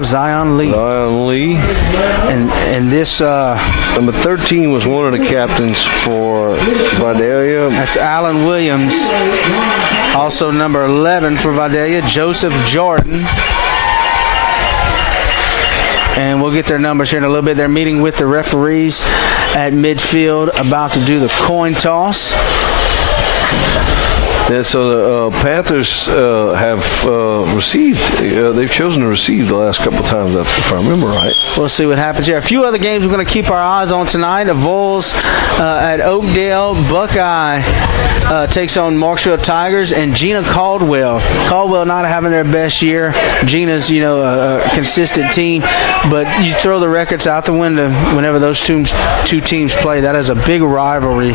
Zion Lee. And this number 13 was one of the captains for Vidalia. That's Alan Williams. Also number 11 for Vidalia, Joseph Jordan. And we'll get their numbers here in a little bit. They're meeting with the referees at midfield, about to do the coin toss. And so the Panthers have received, they've chosen to receive the last couple of times, if I remember right. We'll see what happens here. A few other games we're going to keep our eyes on tonight. The Vols at Oakdale. Buckeye takes on Marksville Tigers, and Gina Caldwell. Caldwell not having their best year. Gina's, a consistent team, but you throw the records out the window whenever those two teams play. That is a big rivalry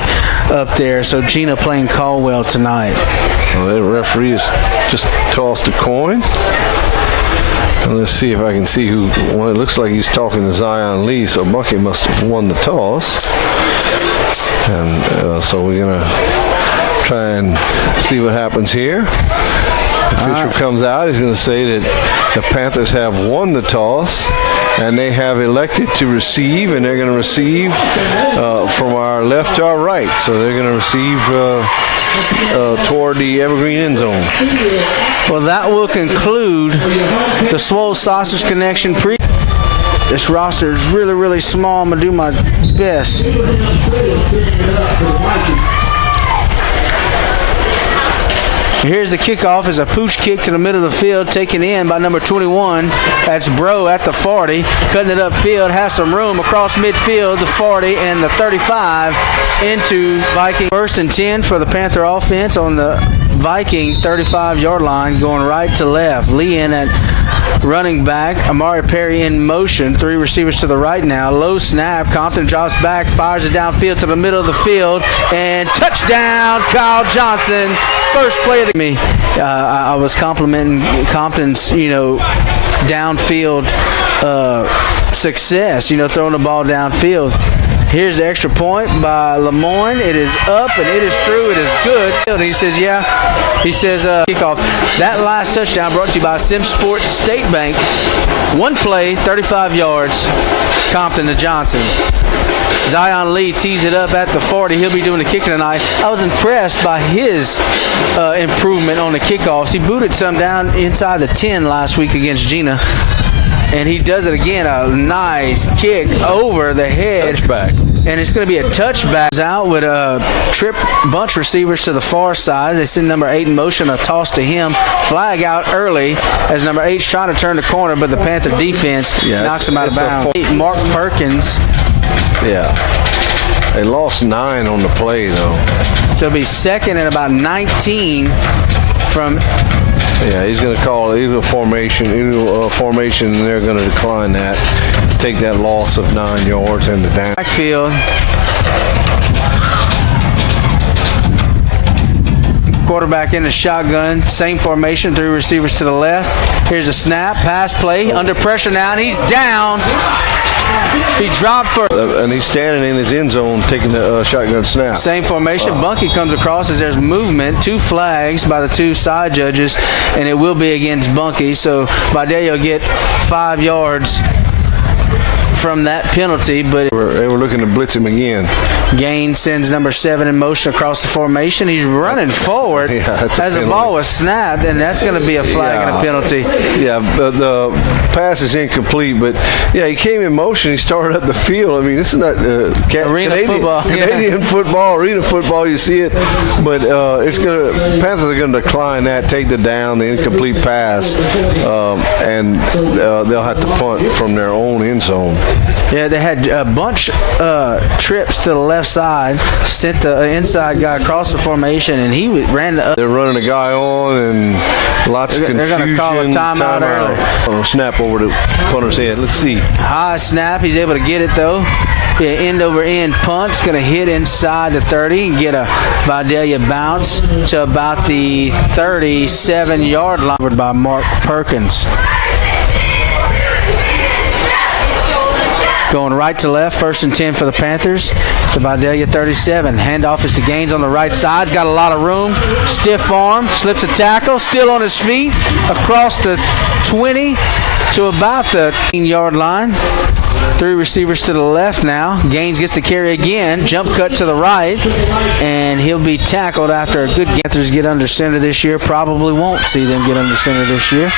up there. So Gina playing Caldwell tonight. Well, the referee has just tossed a coin. And let's see if I can see who. Well, it looks like he's talking to Zion Lee, so Bunkie must have won the toss. And so we're going to try and see what happens here. The official comes out. He's going to say that the Panthers have won the toss, and they have elected to receive, and they're going to receive from our left to our right. So they're going to receive toward the Evergreen end zone. Well, that will conclude the Swole Sausage Connection pre. This roster is really, really small. I'm going to do my best. Here's the kickoff. Is a pooch kick to the middle of the field, taken in by number 21. That's Bro at the 40. Cutting it upfield, has some room across midfield, the 40 and the 35 into Viking. 1st and 10 for the Panther offense on the Viking 35-yard line, going right to left. Lee in at running back. Amari Perry in motion. 3 receivers to the right now. Low snap. Compton drops back, fires it downfield to the middle of the field, and touchdown, Kyle Johnson. First play of the I was complimenting Compton's, downfield success, throwing the ball downfield. Here's the extra point by Lemoyne. It is up, and it is through. It is good. And he says, kickoff. That last touchdown brought to you by Sim Sports State Bank. One play, 35 yards, Compton to Johnson. Zion Lee tees it up at the 40. He'll be doing the kicking tonight. I was impressed by his improvement on the kickoffs. He booted some down inside the 10 last week against Gina. And he does it again, a nice kick over the head. Touchback. And it's going to be a touchback. Out with a trip bunch receivers to the far side. They send number 8 in motion, a toss to him. Flag out early as number 8's trying to turn the corner, but the Panther defense knocks him out of bounds. Mark Perkins. Yeah. They lost 9 on the play, though. So it'll be 2nd and about 19 from... Yeah, he's going to call either formation, and they're going to decline that. Take that loss of 9 yards in the down. Backfield. Quarterback in the shotgun. Same formation, 3 receivers to the left. Here's a snap, pass play, under pressure now, and he's down. He dropped for... and he's standing in his end zone taking the shotgun snap. Same formation. Bunkie comes across as there's movement. 2 flags by the 2 side judges, and it will be against Bunkie. So Vidalia will get 5 yards from that penalty, but they were looking to blitz him again. Gaines sends number 7 in motion across the formation. He's running forward as the ball was snapped, and that's going to be a flag and a penalty. Yeah, the pass is incomplete, but he came in motion. He started up the field. I mean, this is not Canadian football, arena football. You see it, but Panthers are going to decline that, take the down, the incomplete pass, and they'll have to punt from their own end zone. Yeah, they had a bunch trips to the left side, sent the inside guy across the formation, and he ran the... They're running a guy on, and lots of confusion. They're going to call a timeout early. Snap over the punter's head. Let's see. High snap. He's able to get it, though. Yeah, end-over-end punt. It's going to hit inside the 30 and get a Vidalia bounce to about the 37-yard line by Mark Perkins. Going right to left, 1st and 10 for the Panthers. The Vidalia 37. Handoff is to Gaines on the right side. He's got a lot of room. Stiff arm, slips a tackle, still on his feet. Across the 20 to about the 10-yard line. 3 receivers to the left now. Gaines gets the carry again. Jump cut to the right, and he'll be tackled after a good Panthers get under center this year. Probably won't see them get under center this year.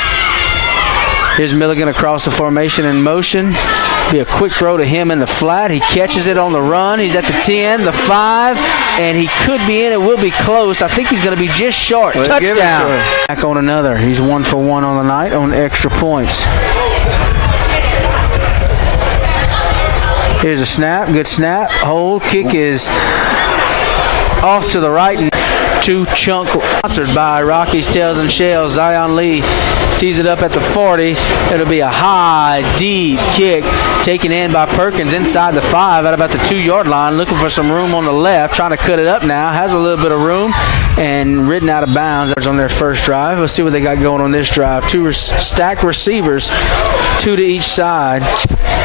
Here's Milligan across the formation in motion. Be a quick throw to him in the flat. He catches it on the run. He's at the 10, the 5, and he could be in. It will be close. I think he's going to be just short. Touchdown. Back on another. He's 1 for 1 on the night on extra points. Here's a snap. Good snap. Hold. Kick is off to the right. And 2 chunk sponsored by Rocky's Tails and Shells. Zion Lee tees it up at the 40. It'll be a high, deep kick taken in by Perkins inside the 5 at about the 2-yard line. Looking for some room on the left. Trying to cut it up now. Has a little bit of room and ridden out of bounds on their first drive. Let's see what they got going on this drive. 2 stacked receivers, 2 to each side.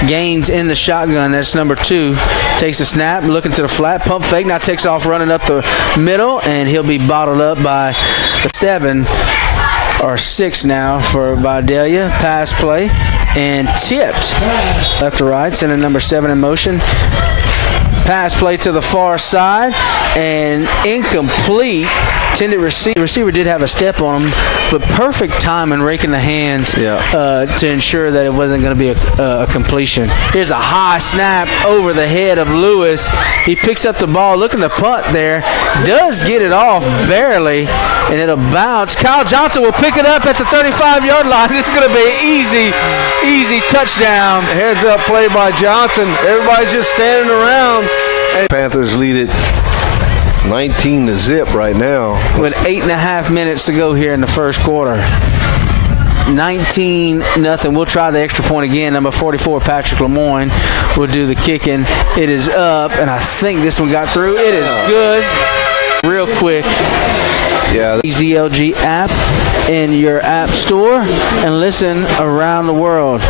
Gaines in the shotgun. That's number 2. Takes a snap, looking to the flat, pump fake. Now takes off running up the middle, and he'll be bottled up by the 7 or 6 now for Vidalia. Pass play and tipped left to right. Sending number 7 in motion. Pass play to the far side and incomplete. Intended receiver did have a step on him, but perfect time in raking the hands to ensure that it wasn't going to be a completion. Here's a high snap over the head of Lewis. He picks up the ball, looking to punt there. Does get it off barely, and it'll bounce. Kyle Johnson will pick it up at the 35-yard line. This is going to be an easy touchdown. Heads up play by Johnson. Everybody's just standing around. And Panthers lead it 19-0 right now. With 8.5 minutes to go here in the first quarter. 19-0. We'll try the extra point again. Number 44, Patrick Lemoyne, will do the kicking. It is up, and I think this one got through. It is good. Real quick. Yeah. ZLG app in your app store and listen around the world.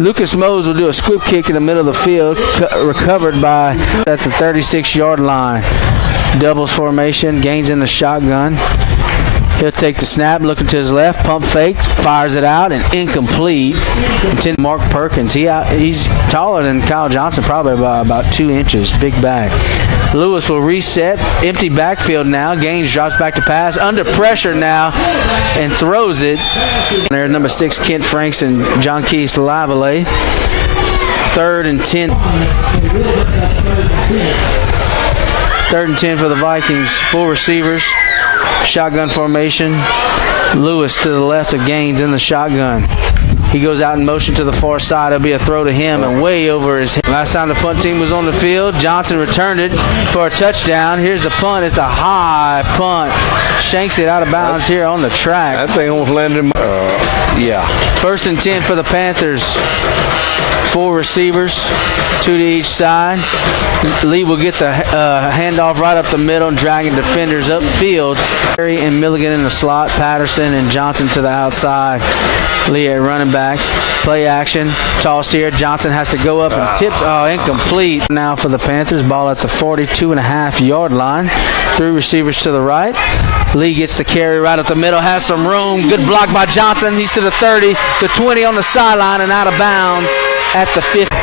Lucas Mose will do a squib kick in the middle of the field, recovered by at the 36-yard line. Doubles formation, Gaines in the shotgun. He'll take the snap, looking to his left, pump fake, fires it out, and incomplete. Mark Perkins, he's taller than Kyle Johnson, probably by about 2 inches, big back. Lewis will reset, empty backfield now. Gaines drops back to pass, under pressure now, and throws it. There's number 6, Kent Franks and John Keys Lavalley. 3rd and 10. 3rd and 10 for the Vikings. 4 receivers. Shotgun formation. Lewis to the left of Gaines in the shotgun. He goes out in motion to the far side. It'll be a throw to him and way over his head. Last time the punt team was on the field, Johnson returned it for a touchdown. Here's the punt. It's a high punt. Shanks it out of bounds here on the track. That thing almost landed in yeah. 1st and 10 for the Panthers. 4 receivers, 2 to each side. Lee will get the handoff right up the middle and dragging defenders upfield. Perry and Milligan in the slot. Patterson and Johnson to the outside. Lee at running back. Play action. Toss here. Johnson has to go up and tips. Oh, incomplete. Now for the Panthers. Ball at the 42.5-yard line. 3 receivers to the right. Lee gets the carry right up the middle. Has some room. Good block by Johnson. He's to the 30. The 20 on the sideline and out of bounds at the 50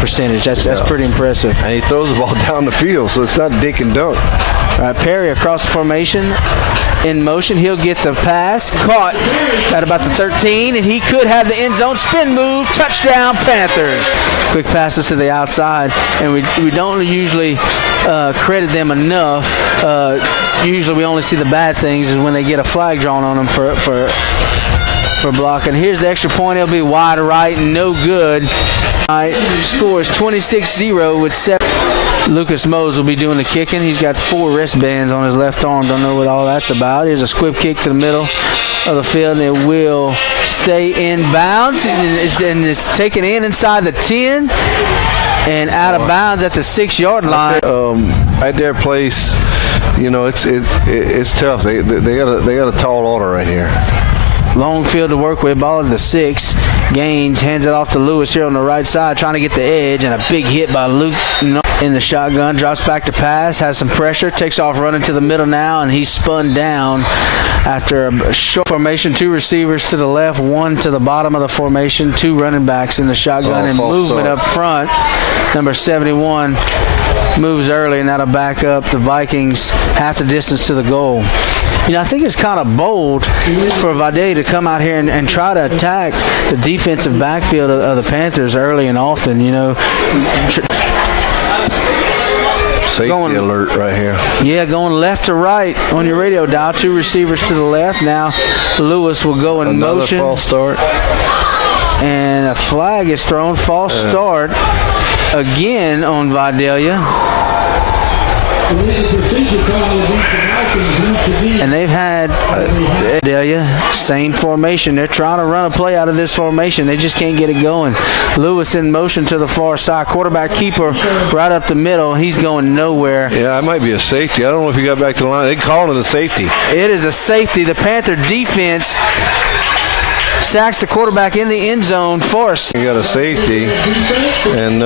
percentage. That's pretty impressive. And he throws the ball down the field, so it's not dink and dunk. All right, Perry across the formation in motion. He'll get the pass. Caught at about the 13, and he could have the end zone spin move. Touchdown, Panthers. Quick passes to the outside, and we don't usually credit them enough. Usually we only see the bad things is when they get a flag drawn on them for blocking. Here's the extra point. It'll be wide right, no good. Scores 26-0 with 7. Lucas Mose will be doing the kicking. He's got 4 wristbands on his left arm. Don't know what all that's about. Here's a squib kick to the middle of the field, and it will stay in bounds. And it's taken inside the 10 and out of bounds at the 6-yard line. At their place, you know, it's tough. They got a tall order right here. Long field to work with. Ball at the 6. Gaines hands it off to Lewis here on the right side, trying to get the edge, and a big hit by Luke. in the shotgun, drops back to pass, has some pressure, takes off running to the middle now, and he's spun down after a short formation. 2 receivers to the left, 1 to the bottom of the formation, 2 running backs in the shotgun, and movement up front. Number 71 moves early, and that'll back up the Vikings half the distance to the goal. You know, I think it's kind of bold for Vidalia to come out here and try to attack the defensive backfield of the Panthers early and often, you know. Safety alert right here. Yeah, going left to right on your radio dial. 2 receivers to the left. Now Lewis will go in motion. Another false start. And a flag is thrown. False start again on Vidalia. And they've had Vidalia, same formation. They're trying to run a play out of this formation. They just can't get it going. Lewis in motion to the far side. Quarterback keeper right up the middle. He's going nowhere. Yeah, it might be a safety. I don't know if he got back to the line. They call it a safety. It is a safety. The Panther defense sacks the quarterback in the end zone for us. You got a safety, and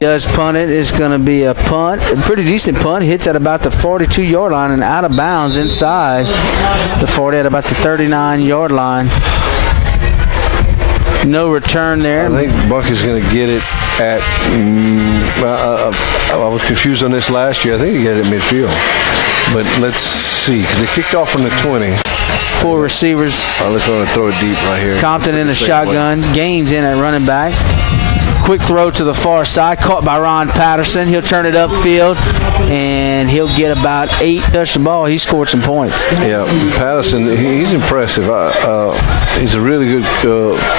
does punt it. It's going to be a punt, a pretty decent punt. Hits at about the 42-yard line and out of bounds inside the 40 at about the 39-yard line. No return there. I think Bunkie's going to get it at. I was confused on this last year. I think he got it at midfield, but let's see because they kicked off from the 20. 4 receivers. They're going to throw it deep right here. Compton in the shotgun. Gaines in at running back. Quick throw to the far side. Caught by Ron Patterson. He'll turn it upfield, and he'll get about 8. Touch the ball. He scored some points. Yeah, Patterson, he's impressive. He's a really good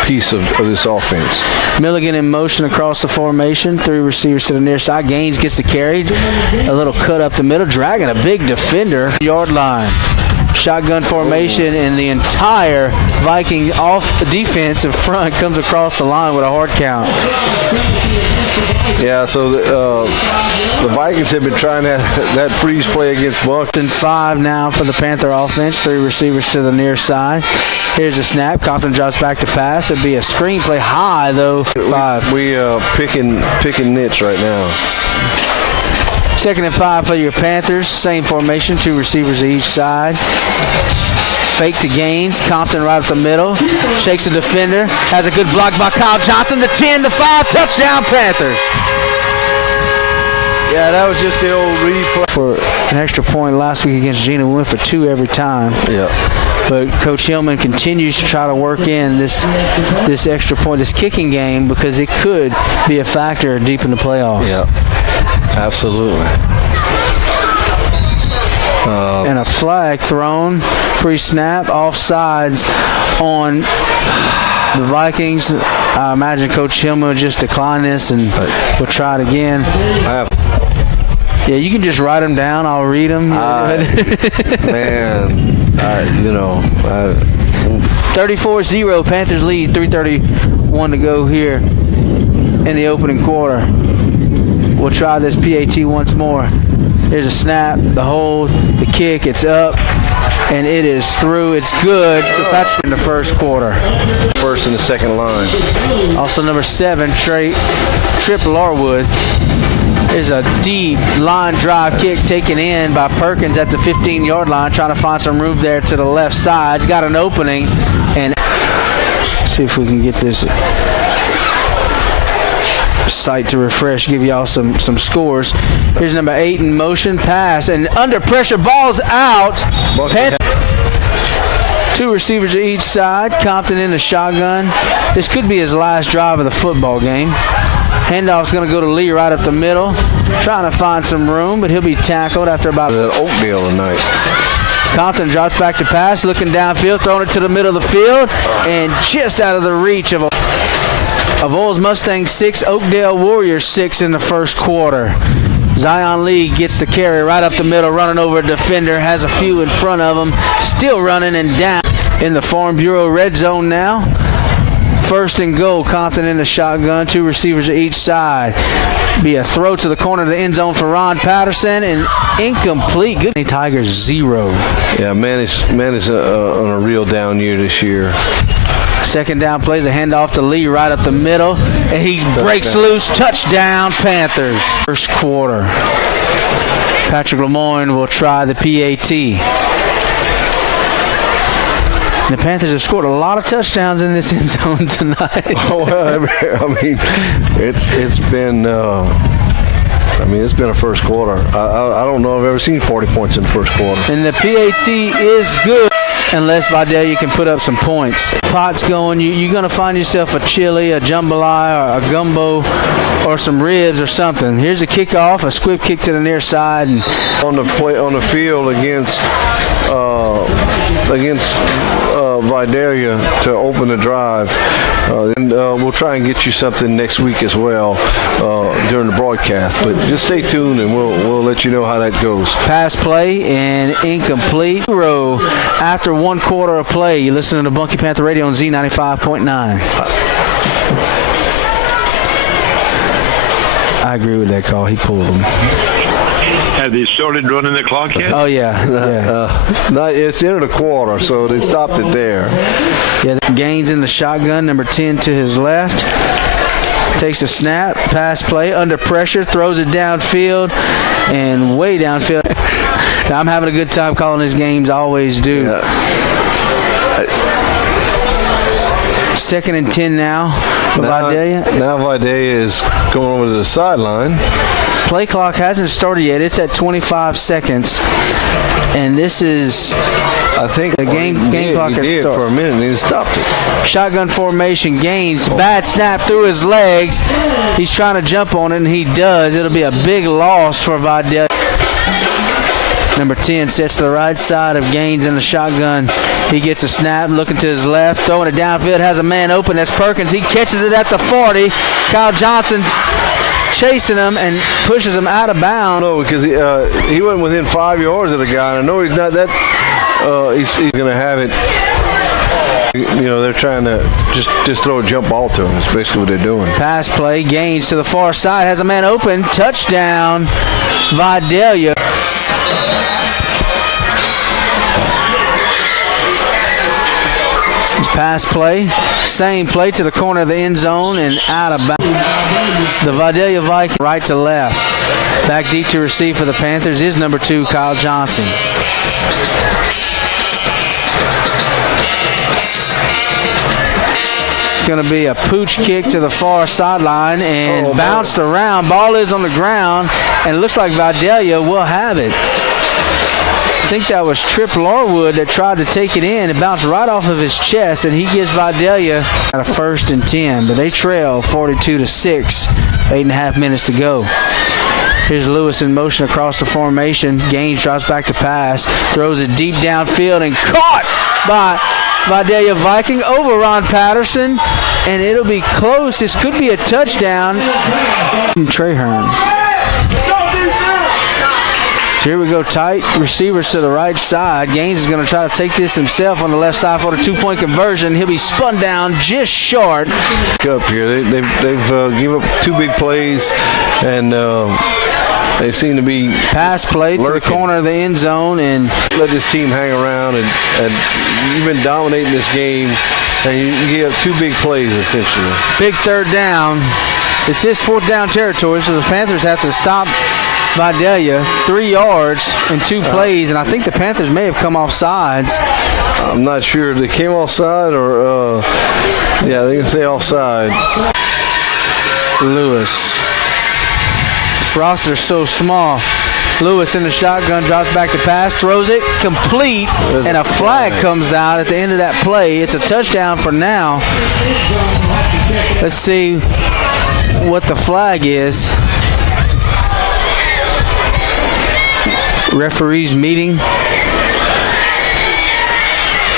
piece of this offense. Milligan in motion across the formation. 3 receivers to the near side. Gaines gets the carry. A little cut up the middle. Dragging a big defender. Yard line. Shotgun formation, and the entire Viking defensive front comes across the line with a hard count. Yeah, so the Vikings have been trying that freeze play against Bunkie. 5 now for the Panther offense. 3 receivers to the near side. Here's a snap. Compton drops back to pass. It'd be a screen play high, though. 5. We picking nits right now. 2nd and 5 for your Panthers. Same formation, 2 receivers each side. Fake to Gaines. Compton right up the middle. Shakes the defender. Has a good block by Kyle Johnson. The 10, the 5. Touchdown, Panthers. Yeah, that was just the old replay. For an extra point last week against Gina, we went for 2 every time. Yeah. But Coach Hillman continues to try to work in this extra point, this kicking game, because it could be a factor deep in the playoffs. Yeah. Absolutely. And a flag thrown, pre-snap, offsides on the Vikings. I imagine Coach Hillman would just decline this and we'll try it again. Yeah, you can just write them down. I'll read them. Man, 34-0, Panthers lead, 3:31 to go here in the opening quarter. We'll try this PAT once more. There's a snap, the hold, the kick, it's up, and it is through. It's good. Patrick in the first quarter. First and the second line. Also number 7, Trip Larwood. Is a deep line drive kick taken in by Perkins at the 15-yard line, trying to find some room there to the left side. He's got an opening, and see if we can get this site to refresh, give y'all some scores. Here's number 8 in motion, pass, and under pressure, ball's out. 2 receivers to each side. Compton in the shotgun. This could be his last drive of the football game. Handoff's going to go to Lee right up the middle, trying to find some room, but he'll be tackled after about Oakdale tonight. Compton drops back to pass, looking downfield, throwing it to the middle of the field, and just out of the reach of Oils Mustangs 6, Oakdale Warriors 6 in the first quarter. Zion Lee gets the carry right up the middle, running over a defender, has a few in front of him, still running and down in the Farm Bureau red zone now. 1st and goal, Compton in the shotgun, 2 receivers at each side. Be a throw to the corner of the end zone for Ron Patterson, and incomplete. Good. Tigers 0. Yeah, man is on a real down year this year. Second down plays a handoff to Lee right up the middle, and he breaks loose. Touchdown, Panthers. First quarter. Patrick Lemoyne will try the PAT. The Panthers have scored a lot of touchdowns in this end zone tonight. Well, I mean, it's been it's been a first quarter. I don't know if I've ever seen 40 points in the first quarter. And the PAT is good unless Vidalia can put up some points. Pot's going. You're going to find yourself a chili, a jambalaya, or a gumbo, or some ribs or something. Here's a kickoff, a squib kick to the near side. And on the field against Vidalia to open the drive. And we'll try and get you something next week as well during the broadcast. But just stay tuned, and we'll let you know how that goes. Pass play and incomplete. Zero after 1 quarter of play. You're listening to Bunkie Panther Radio on Z95.9. I agree with that call. He pulled him. Have they started running the clock yet? Oh, yeah. It's into the quarter, so they stopped it there. Yeah, Gaines in the shotgun, number 10 to his left. Takes a snap, pass play, under pressure, throws it downfield, and way downfield. Now, I'm having a good time calling these games. I always do. Yeah. 2nd and 10 now for Vidalia. Now Vidalia is going over to the sideline. Play clock hasn't started yet. It's at 25 seconds. And this is, I think, the game clock has started. For a minute, and he stopped it. Shotgun formation, Gaines, bad snap through his legs. He's trying to jump on it, and he does. It'll be a big loss for Vidalia. Number 10 sets to the right side of Gaines in the shotgun. He gets a snap, looking to his left, throwing it downfield, has a man open. That's Perkins. He catches it at the 40. Kyle Johnson chasing him and pushes him out of bounds. No, because he went within 5 yards of the guy, and I know he's not that. He's going to have it. They're trying to just throw a jump ball to him. That's basically what they're doing. Pass play, Gaines to the far side, has a man open. Touchdown, Vidalia. Pass play, same play to the corner of the end zone and out of bounds. The Vidalia Vikings right to left. Back deep to receive for the Panthers is number 2, Kyle Johnson. It's going to be a pooch kick to the far sideline and bounced around. Ball is on the ground, and it looks like Vidalia will have it. I think that was Tripp Larwood that tried to take it in. It bounced right off of his chest, and he gives Vidalia a 1st and 10. But they trail 42-6, 8.5 minutes to go. Here's Lewis in motion across the formation. Gaines drops back to pass, throws it deep downfield, and caught by Vidalia Viking over Ron Patterson, and it'll be close. This could be a touchdown. Trahern. Here we go, tight receivers to the right side. Gaines is going to try to take this himself on the left side for the 2-point conversion. He'll be spun down just short. Up here, they've given up 2 big plays, and they seem to be pass play to the corner of the end zone and let this team hang around. And you've been dominating this game, and you give up 2 big plays essentially. Big 3rd down. It's his 4th down territory, so the Panthers have to stop Vidalia 3 yards in 2 plays, and I think the Panthers may have come off sides. I'm not sure if they came offside or, they can say offside. Lewis. This roster's so small. Lewis in the shotgun, drops back to pass, throws it complete, and a flag comes out at the end of that play. It's a touchdown for now. Let's see what the flag is. Referees meeting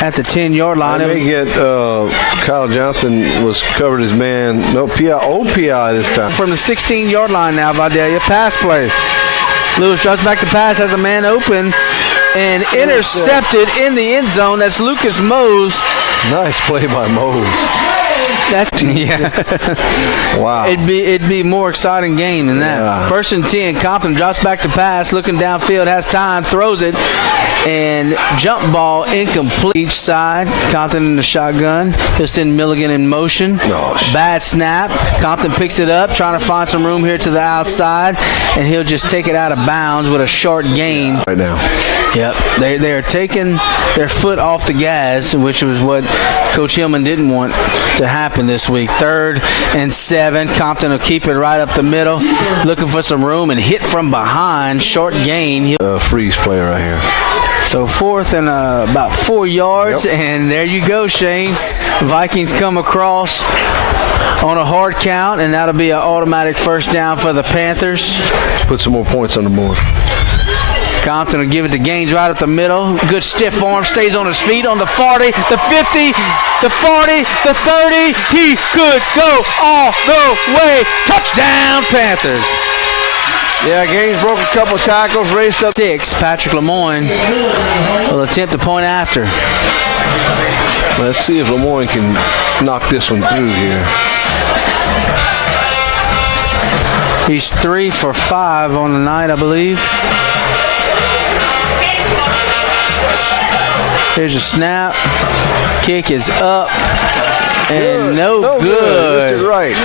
at the 10-yard line. They get Kyle Johnson was covered his man. No PI this time. From the 16-yard line now, Vidalia. Pass play. Lewis drops back to pass, has a man open, and intercepted in the end zone. That's Lucas Mose. Nice play by Mose. That's yeah. Wow. It'd be a more exciting game than that. Yeah. 1st and 10. Compton drops back to pass, looking downfield, has time, throws it, and jump ball incomplete. Each side. Compton in the shotgun. He'll send Milligan in motion. Bad snap. Compton picks it up, trying to find some room here to the outside, and he'll just take it out of bounds with a short gain. Right now. Yep. They are taking their foot off the gas, which was what Coach Hillman didn't want to happen this week. 3rd and 7. Compton will keep it right up the middle, looking for some room and hit from behind. Short gain. Freeze play right here. So 4th and about 4 yards, and there you go, Shane. Vikings come across on a hard count, and that'll be an automatic first down for the Panthers. Put some more points on the board. Compton will give it to Gaines right up the middle. Good stiff arm, stays on his feet on the 40, the 50, the 40, the 30. He could go all the way. Touchdown, Panthers. Yeah, Gaines broke a couple tackles, raced up. 6. Patrick Lemoyne will attempt to point after. Let's see if Lemoyne can knock this one through here. He's 3 for 5 on the night, I believe. Here's a snap. Kick is up. And no good. Right.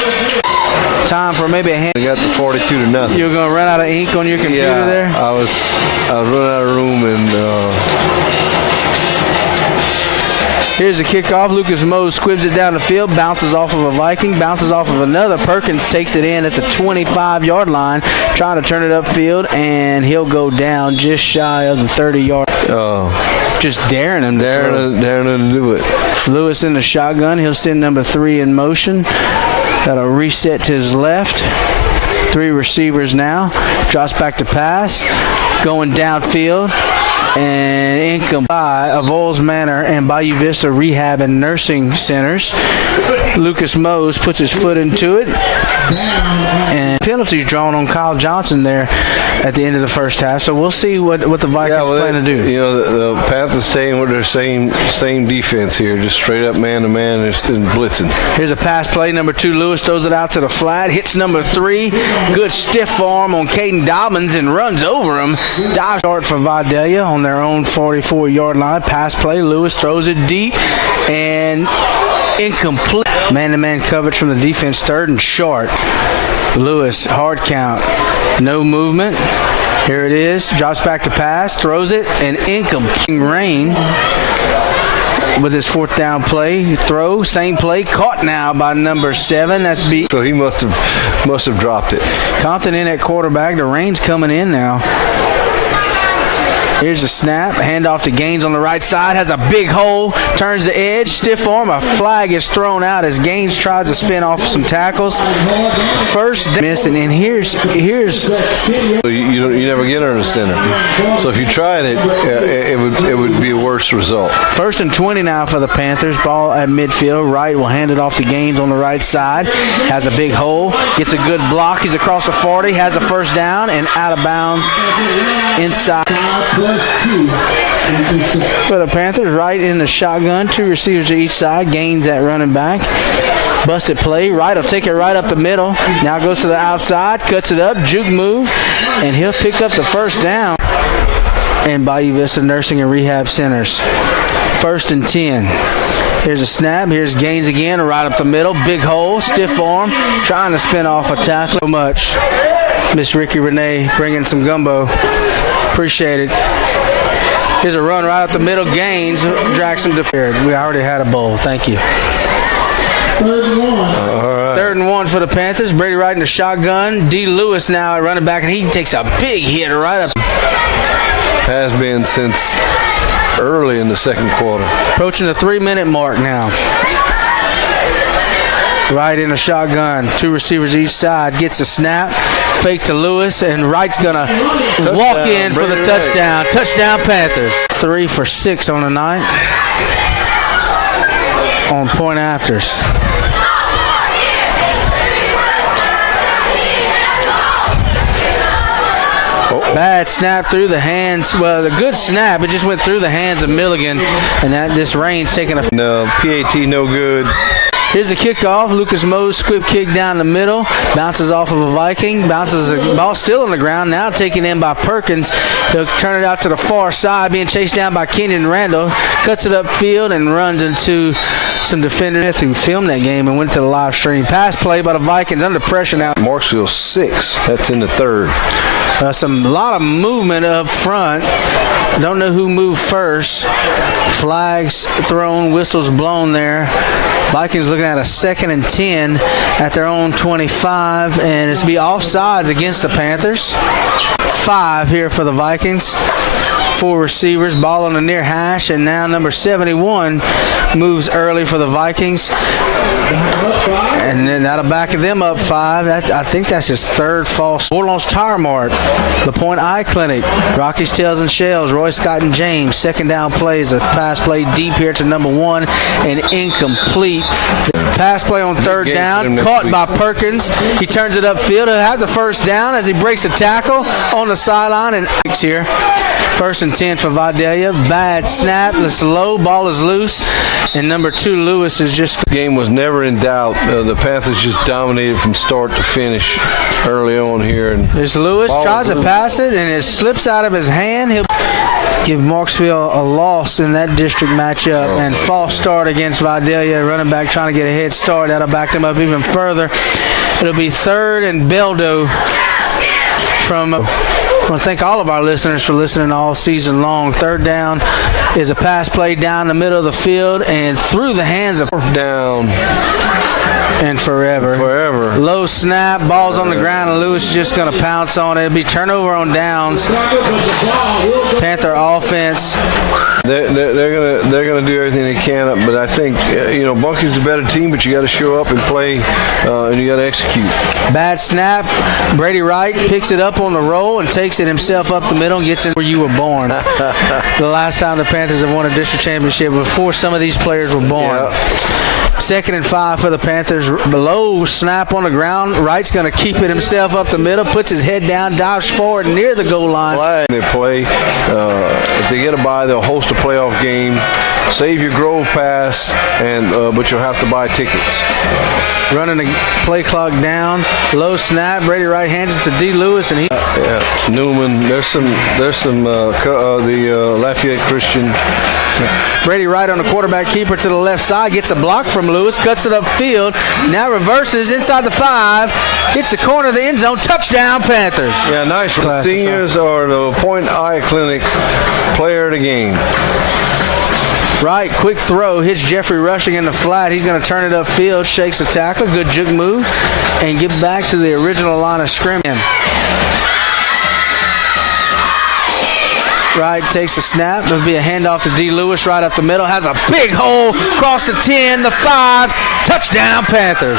Time for maybe a hand. We got the 42-0. You're going to run out of ink on your computer there? I was running out of room, and here's the kickoff. Lucas Mose squibs it down the field, bounces off of a Viking, bounces off of another. Perkins takes it in at the 25-yard line, trying to turn it upfield, and he'll go down just shy of the 30-yard. Just daring him to daring him to do it. Lewis in the shotgun. He'll send number 3 in motion. That'll reset to his left. 3 receivers now. Drops back to pass. Going downfield. And income of Oils Manor and Bayou Vista Rehab and Nursing Centers. Lucas Mose puts his foot into it. And penalties drawn on Kyle Johnson there at the end of the first half. So we'll see what the Vikings plan to do. You know, the Panthers staying with their same defense here, just straight up man-to-man and blitzing. Here's a pass play. Number 2, Lewis throws it out to the flat. Hits number 3. Good stiff arm on Caden Dobbins and runs over him. Dive start for Vidalia on their own 44-yard line. Pass play. Lewis throws it deep and incomplete. Man-to-man coverage from the defense. 3rd and short. Lewis, hard count. No movement. Here it is. Drops back to pass. Throws it. And incomplete. Rain with his 4th down play. Throw. Same play. Caught now by number 7. That's B. So he must have dropped it. Compton in at quarterback. The rain's coming in now. Here's a snap. Handoff to Gaines on the right side. Has a big hole. Turns the edge. Stiff arm. A flag is thrown out as Gaines tries to spin off some tackles. First missing. And here's. You never get under center. So if you tried it, it would be a worse result. 1st and 20 now for the Panthers. Ball at midfield. Wright will hand it off to Gaines on the right side. Has a big hole. Gets a good block. He's across the 40. Has a first down and out of bounds inside. For the Panthers, right in the shotgun. 2 receivers to each side. Gaines at running back. Busted play. Wright will take it right up the middle. Now goes to the outside. Cuts it up. Juke move. And he'll pick up the first down. And Bayou Vista Nursing and Rehab Centers. 1st and 10. Here's a snap. Here's Gaines again. Right up the middle. Big hole. Stiff arm. Trying to spin off a tackle. So much. Miss Ricky Renee bringing some gumbo. Appreciate it. Here's a run right up the middle. Gaines drags him to third. We already had a bowl. Thank you. 3rd and 1. All right. 3rd and 1 for the Panthers. Brady Wright in the shotgun. D. Lewis now at running back, and he takes a big hit right up. Has been since early in the 2nd quarter. Approaching the 3-minute mark now. Wright in the shotgun. 2 receivers each side. Gets the snap. Fake to Lewis, and Wright's going to walk in for the touchdown. Touchdown, Panthers. 3 for 6 on the night. On point afters. Bad snap through the hands. Well, the good snap. It just went through the hands of Milligan, and that this rain's taking a. No, PAT no good. Here's the kickoff. Lucas Mose squib kick down the middle. Bounces off of a Viking. Bounces the ball still on the ground. Now taken in by Perkins. He'll turn it out to the far side, being chased down by Kenyon Randall. Cuts it upfield and runs into some defenders who filmed that game and went to the live stream. Pass play by the Vikings under pressure now. Marksville 6. That's in the third. A lot of movement up front. Don't know who moved first. Flags thrown, whistles blown there. Vikings looking at a 2nd and 10 at their own 25, and it's be offsides against the Panthers. 5 here for the Vikings. 4 receivers, ball on the near hash, and now number 71 moves early for the Vikings. And then that'll back them up 5. I think that's his 3rd false. Warlong's Tire Mart, the Point Eye Clinic, Rocky's Tails and Shells, Roy Scott and James. 2nd down plays, a pass play deep here to number 1 and incomplete. Pass play on 3rd down, caught by Perkins. He turns it upfield. He'll have the 1st down as he breaks the tackle on the sideline and here. 1st and 10 for Vidalia. Bad snap. It's low. Ball is loose. And number 2, Lewis, is just. Game was never in doubt. The Panthers just dominated from start to finish early on here. And there's Lewis. Tries to pass it, and it slips out of his hand. He'll give Marksville a loss in that district matchup. And false start against Vidalia. Running back trying to get a head start. That'll back them up even further. It'll be 3rd and Beldo from. I want to thank all of our listeners for listening all season long. 3rd down is a pass play down the middle of the field and through the hands of down and forever. Low snap, ball's on the ground, and Lewis is just going to pounce on it. It'll be turnover on downs. Panther offense. They're gonna do everything they can, but I think Bunkie's a better team, but you got to show up and play, and you got to execute. Bad snap. Brady Wright picks it up on the roll and takes it himself up the middle and gets in where you were born. The last time the Panthers have won a district championship before some of these players were born. Yeah. 2nd and 5 for the Panthers. Below snap on the ground. Wright's going to keep it himself up the middle, puts his head down, dives forward near the goal line. They play. If they get a bye, they'll host a playoff game. Save your Grove pass, but you'll have to buy tickets. Running the play clock down. Low snap. Brady Wright hands it to D. Lewis, and he. Newman. There's some. The Lafayette Christian. Brady Wright on the quarterback keeper to the left side. Gets a block from Lewis. Cuts it upfield. Now reverses inside the 5. Hits the corner of the end zone. Touchdown, Panthers. Yeah, nice. The seniors are the Point Eye Clinic player of the game. Wright, quick throw, hits Jeffrey Rushing in the flat. He's going to turn it upfield, shakes the tackle, good juke move, and get back to the original line of scrimmage. Wright takes the snap. There'll be a handoff to D. Lewis right up the middle. Has a big hole across the 10, the 5. Touchdown, Panthers.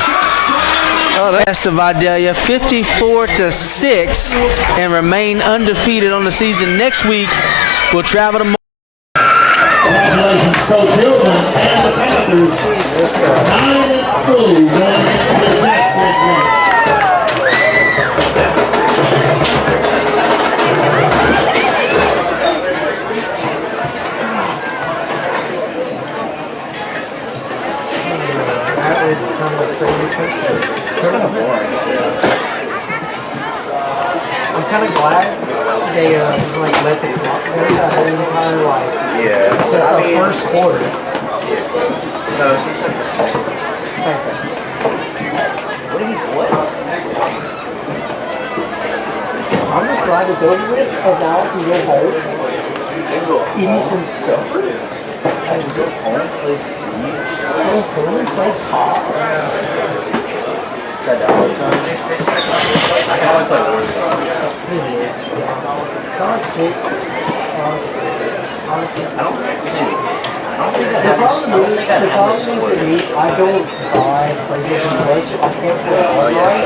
Best of Vidalia, 54-6, and remain undefeated on the season. Next week, we'll travel to. Congratulations, Coach Hillman and the Panthers. 9-3 going into the next segment. That was kind of crazy. Kind of boring. I'm kind of glad they let the clock go that whole entire life. Yeah. Since the first quarter. No, she's like the second. Second. What do you was? I'm just glad it's over with, and now I can go home, eat some supper, I can go home, play C. go home and play top. Tried to I can only play one. God 6. Honestly. I don't think I The have problem is this for me, I don't buy PlayStation Plus, so I can't play online.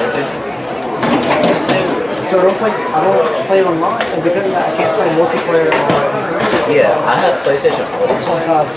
So I don't play online, and because of that, I can't play multiplayer online. Yeah, I have PlayStation 4. Oh God,